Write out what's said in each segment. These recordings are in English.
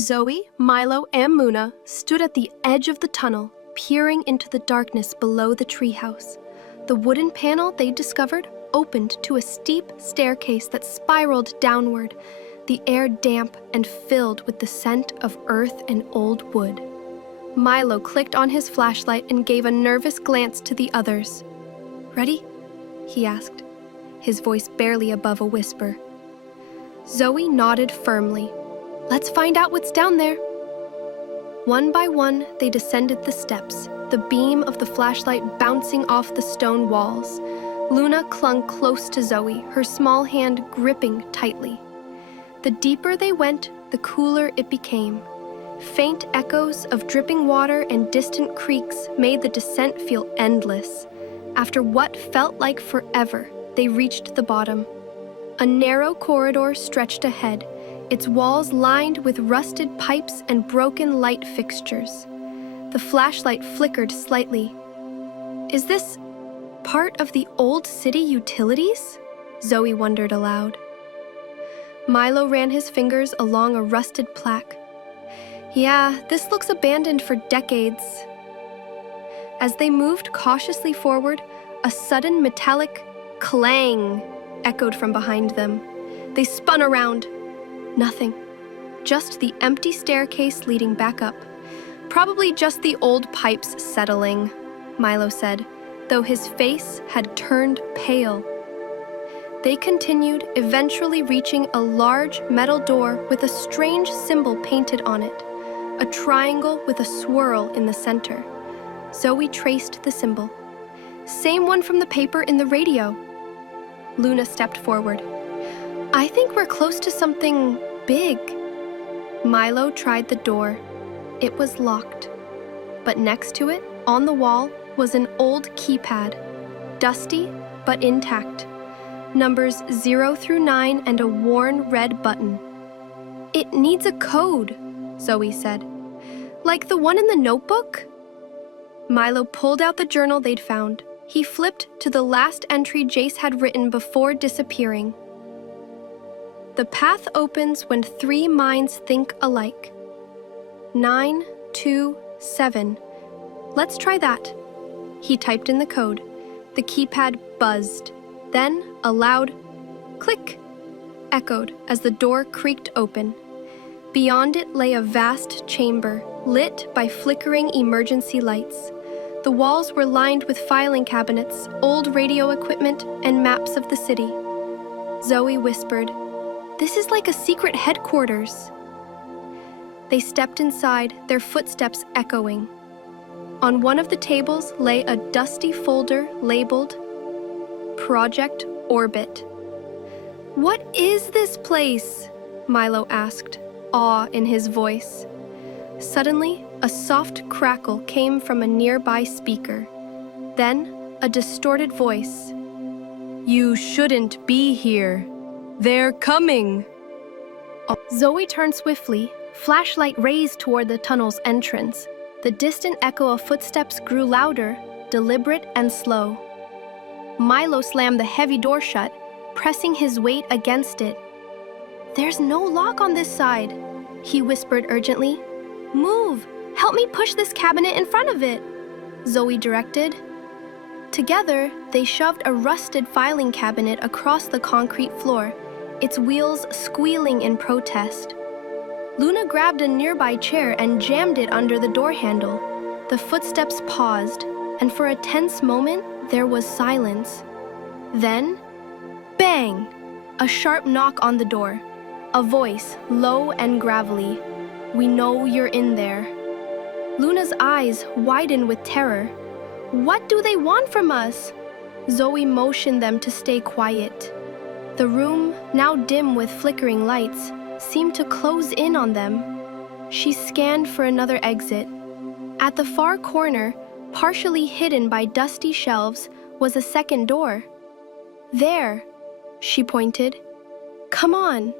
Zoe, Milo, and Muna stood at the edge of the tunnel, peering into the darkness below the treehouse. The wooden panel they discovered opened to a steep staircase that spiraled downward, the air damp and filled with the scent of earth and old wood. Milo clicked on his flashlight and gave a nervous glance to the others. "Ready?" he asked, his voice barely above a whisper. Zoe nodded firmly. "Let's find out what's down there." One by one, they descended the steps, the beam of the flashlight bouncing off the stone walls. Luna clung close to Zoe, her small hand gripping tightly. The deeper they went, the cooler it became. Faint echoes of dripping water and distant creaks made the descent feel endless. After what felt like forever, they reached the bottom. A narrow corridor stretched ahead, its walls lined with rusted pipes and broken light fixtures. The flashlight flickered slightly. "Is this part of the old city utilities?" Zoe wondered aloud. Milo ran his fingers along a rusted plaque. "Yeah, this looks abandoned for decades." As they moved cautiously forward, a sudden metallic clang echoed from behind them. They spun around. Nothing. Just the empty staircase leading back up. "Probably just the old pipes settling," Milo said, though his face had turned pale. They continued, eventually reaching a large metal door with a strange symbol painted on it, a triangle with a swirl in the center. Zoe traced the symbol. "Same one from the paper in the radio." Luna stepped forward. "I think we're close to something big." Milo tried the door. It was locked. But next to it, on the wall, was an old keypad, dusty but intact. Numbers 0 through 9 and a worn red button. "It needs a code," Zoe said. "Like the one in the notebook?" Milo pulled out the journal they'd found. He flipped to the last entry Jace had written before disappearing. "The path opens when 3 minds think alike. 9, 2, 7. Let's try that." He typed in the code. The keypad buzzed. Then a loud click echoed as the door creaked open. Beyond it lay a vast chamber, lit by flickering emergency lights. The walls were lined with filing cabinets, old radio equipment, and maps of the city. Zoe whispered, "This is like a secret headquarters." They stepped inside, their footsteps echoing. On one of the tables lay a dusty folder labeled Project Orbit. "What is this place?" Milo asked, awe in his voice. Suddenly, a soft crackle came from a nearby speaker. Then, a distorted voice. "You shouldn't be here. They're coming." Zoe turned swiftly, flashlight raised toward the tunnel's entrance. The distant echo of footsteps grew louder, deliberate and slow. Milo slammed the heavy door shut, pressing his weight against it. "There's no lock on this side," he whispered urgently. "Move! Help me push this cabinet in front of it," Zoe directed. Together, they shoved a rusted filing cabinet across the concrete floor, its wheels squealing in protest. Luna grabbed a nearby chair and jammed it under the door handle. The footsteps paused, and for a tense moment, there was silence. Then, bang! A sharp knock on the door. A voice, low and gravelly. "We know you're in there." Luna's eyes widened with terror. "What do they want from us?" Zoe motioned them to stay quiet. The room, now dim with flickering lights, seemed to close in on them. She scanned for another exit. At the far corner, partially hidden by dusty shelves, was a second door. "There," she pointed. "Come on."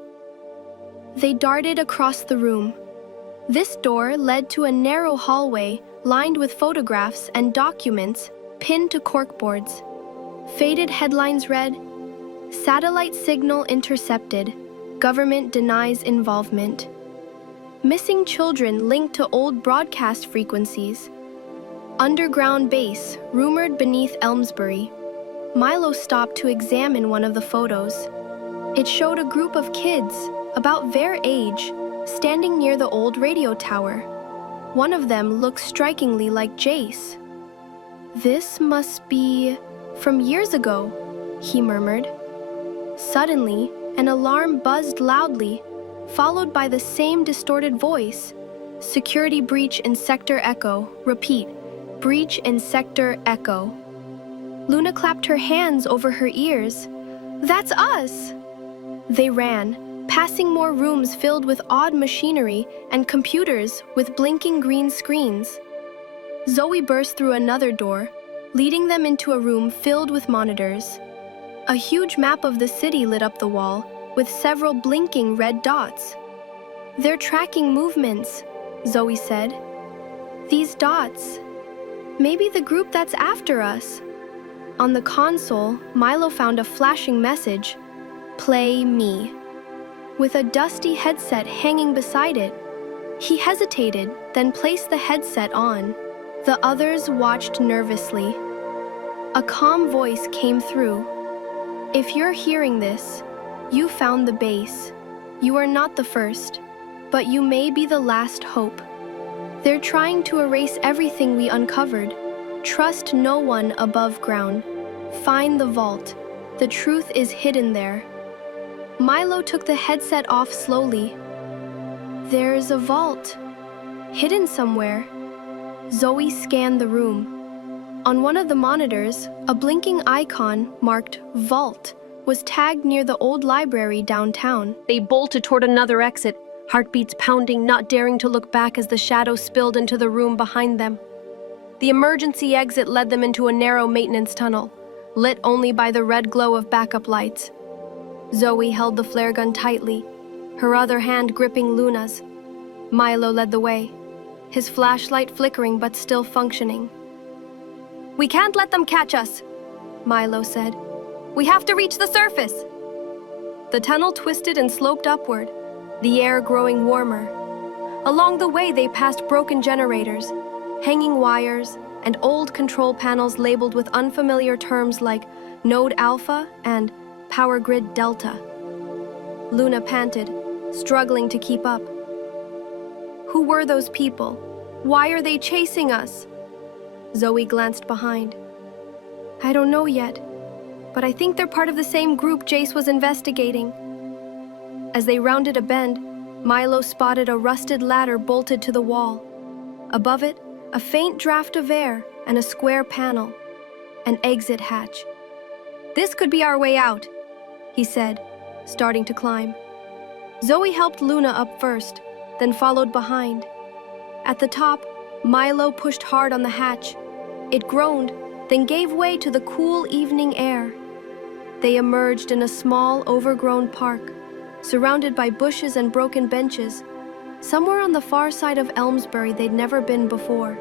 They darted across the room. This door led to a narrow hallway lined with photographs and documents pinned to corkboards. Faded headlines read, "Satellite signal intercepted. Government denies involvement." Missing children linked to old broadcast frequencies. Underground base rumored beneath Elmsbury. Milo stopped to examine one of the photos. It showed a group of kids, about their age, standing near the old radio tower. One of them looked strikingly like Jace. "This must be from years ago," he murmured. Suddenly, an alarm buzzed loudly, followed by the same distorted voice. "Security breach in Sector Echo. Repeat, breach in Sector Echo." Luna clapped her hands over her ears. "That's us!" They ran, passing more rooms filled with odd machinery and computers with blinking green screens. Zoe burst through another door, leading them into a room filled with monitors. A huge map of the city lit up the wall, with several blinking red dots. "They're tracking movements," Zoe said. "These dots. Maybe the group that's after us." On the console, Milo found a flashing message. "Play me." With a dusty headset hanging beside it, he hesitated, then placed the headset on. The others watched nervously. A calm voice came through. "If you're hearing this, you found the base. You are not the first, but you may be the last hope. They're trying to erase everything we uncovered. Trust no one above ground. Find the vault. The truth is hidden there." Milo took the headset off slowly. "There's a vault. Hidden somewhere." Zoe scanned the room. On one of the monitors, a blinking icon marked Vault was tagged near the old library downtown. They bolted toward another exit, heartbeats pounding, not daring to look back as the shadow spilled into the room behind them. The emergency exit led them into a narrow maintenance tunnel, lit only by the red glow of backup lights. Zoe held the flare gun tightly, her other hand gripping Luna's. Milo led the way, his flashlight flickering but still functioning. "We can't let them catch us," Milo said. "We have to reach the surface." The tunnel twisted and sloped upward, the air growing warmer. Along the way they passed broken generators, hanging wires, and old control panels labeled with unfamiliar terms like Node Alpha and Power Grid Delta. Luna panted, struggling to keep up. Who were those people? Why are they chasing us? Zoe glanced behind. "I don't know yet, but I think they're part of the same group Jace was investigating." As they rounded a bend, Milo spotted a rusted ladder bolted to the wall. Above it, a faint draft of air and a square panel, an exit hatch. "This could be our way out," he said, starting to climb. Zoe helped Luna up first, then followed behind. At the top, Milo pushed hard on the hatch. It groaned, then gave way to the cool evening air. They emerged in a small, overgrown park, surrounded by bushes and broken benches, somewhere on the far side of Elmsbury they'd never been before.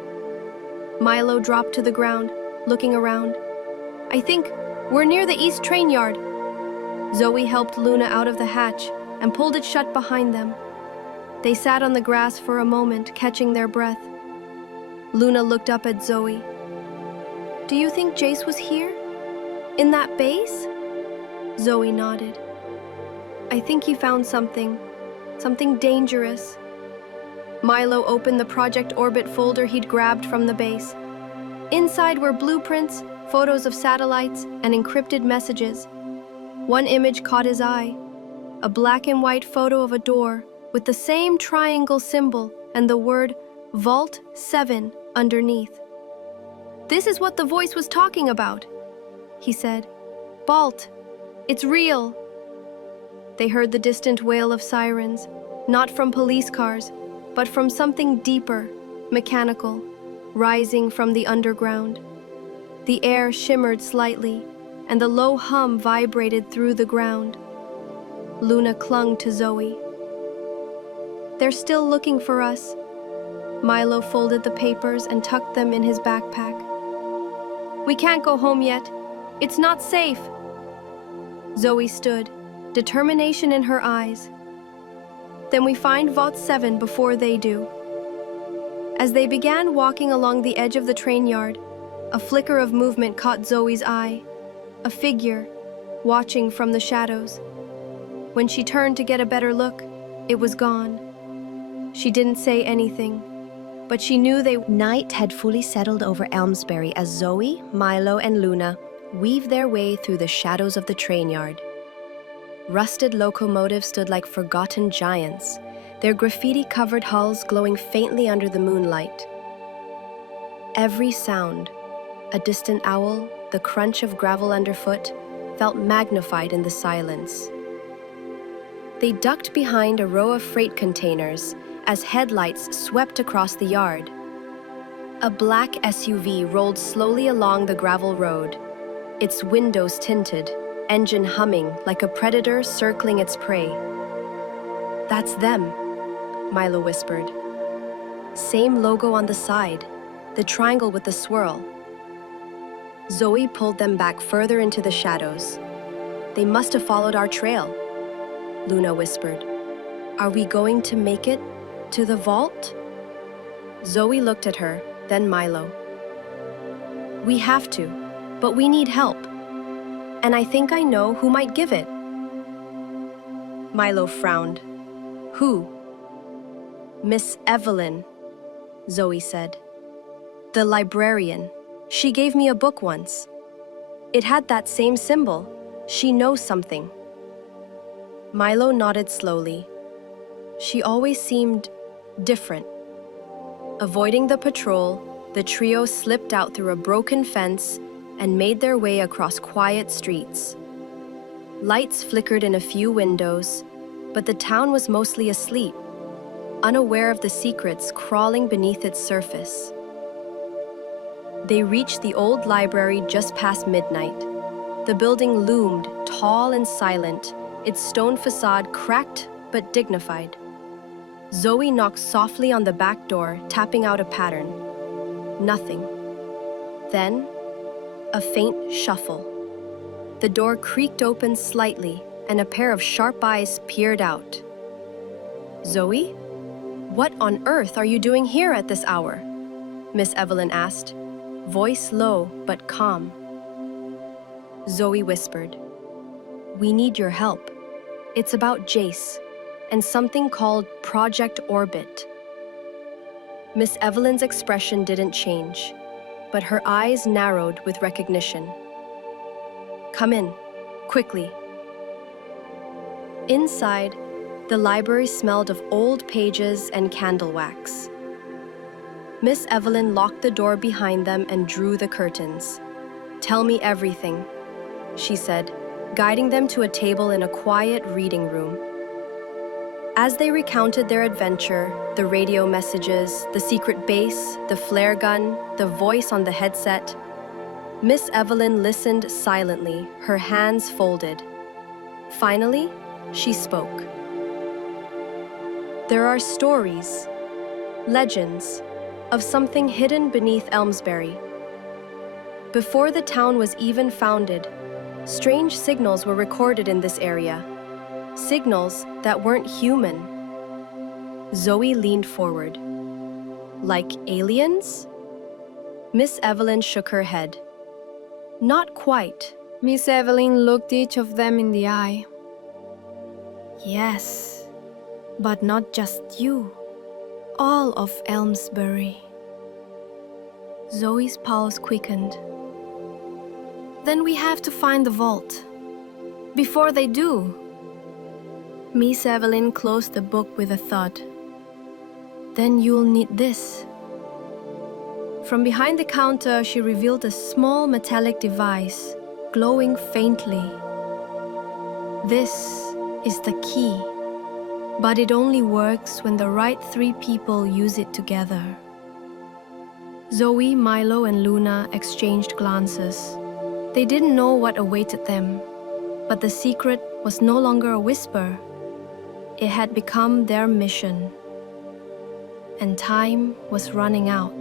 Milo dropped to the ground, looking around. "I think we're near the east train yard." Zoe helped Luna out of the hatch and pulled it shut behind them. They sat on the grass for a moment, catching their breath. Luna looked up at Zoe. "Do you think Jace was here? In that base?" Zoe nodded. "I think he found something dangerous." Milo opened the Project Orbit folder he'd grabbed from the base. Inside were blueprints, photos of satellites, and encrypted messages. One image caught his eye, a black and white photo of a door with the same triangle symbol and the word Vault 7 underneath. "This is what the voice was talking about," he said. "Vault, it's real." They heard the distant wail of sirens, not from police cars, but from something deeper, mechanical, rising from the underground. The air shimmered slightly, and the low hum vibrated through the ground. Luna clung to Zoe. "They're still looking for us." Milo folded the papers and tucked them in his backpack. "We can't go home yet. It's not safe." Zoe stood, determination in her eyes. Then we find Vault 7 before they do. As they began walking along the edge of the train yard, a flicker of movement caught Zoe's eye. A figure, watching from the shadows. When she turned to get a better look, it was gone. She didn't say anything, but she knew Night had fully settled over Elmsbury as Zoe, Milo, and Luna weaved their way through the shadows of the train yard. Rusted locomotives stood like forgotten giants, their graffiti-covered hulls glowing faintly under the moonlight. Every sound, a distant owl, the crunch of gravel underfoot, felt magnified in the silence. They ducked behind a row of freight containers as headlights swept across the yard. A black SUV rolled slowly along the gravel road, its windows tinted, engine humming like a predator circling its prey. "That's them," Milo whispered. "Same logo on the side, the triangle with the swirl." Zoe pulled them back further into the shadows. "They must have followed our trail," Luna whispered. "Are we going to make it to the vault?" Zoe looked at her, then Milo. "We have to, but we need help. And I think I know who might give it." Milo frowned. "Who?" "Miss Evelyn," Zoe said. "The librarian. She gave me a book once. It had that same symbol. She knows something." Milo nodded slowly. She always seemed different. Avoiding the patrol, the trio slipped out through a broken fence and made their way across quiet streets. Lights flickered in a few windows, but the town was mostly asleep, unaware of the secrets crawling beneath its surface. They reached the old library just past midnight. The building loomed, tall and silent, its stone facade cracked but dignified. Zoe knocked softly on the back door, tapping out a pattern. Nothing. Then, a faint shuffle. The door creaked open slightly, and a pair of sharp eyes peered out. "Zoe? What on earth are you doing here at this hour?" Miss Evelyn asked, voice low but calm. Zoe whispered, "We need your help. It's about Jace and something called Project Orbit." Miss Evelyn's expression didn't change, but her eyes narrowed with recognition. "Come in, quickly." Inside, the library smelled of old pages and candle wax. Miss Evelyn locked the door behind them and drew the curtains. "Tell me everything," she said, guiding them to a table in a quiet reading room. As they recounted their adventure, the radio messages, the secret base, the flare gun, the voice on the headset, Miss Evelyn listened silently, her hands folded. Finally, she spoke. "There are stories, legends, of something hidden beneath Elmsbury. Before the town was even founded, strange signals were recorded in this area. Signals that weren't human." Zoe leaned forward. "Like aliens?" Miss Evelyn shook her head. "Not quite." Miss Evelyn looked each of them in the eye. "Yes, but not just you. All of Elmsbury." Zoe's pulse quickened. "Then we have to find the vault. Before they do." Miss Evelyn closed the book with a thud. "Then you'll need this." From behind the counter, she revealed a small metallic device, glowing faintly. "This is the key, but it only works when the right three people use it together." Zoe, Milo, and Luna exchanged glances. They didn't know what awaited them, but the secret was no longer a whisper. It had become their mission. And time was running out.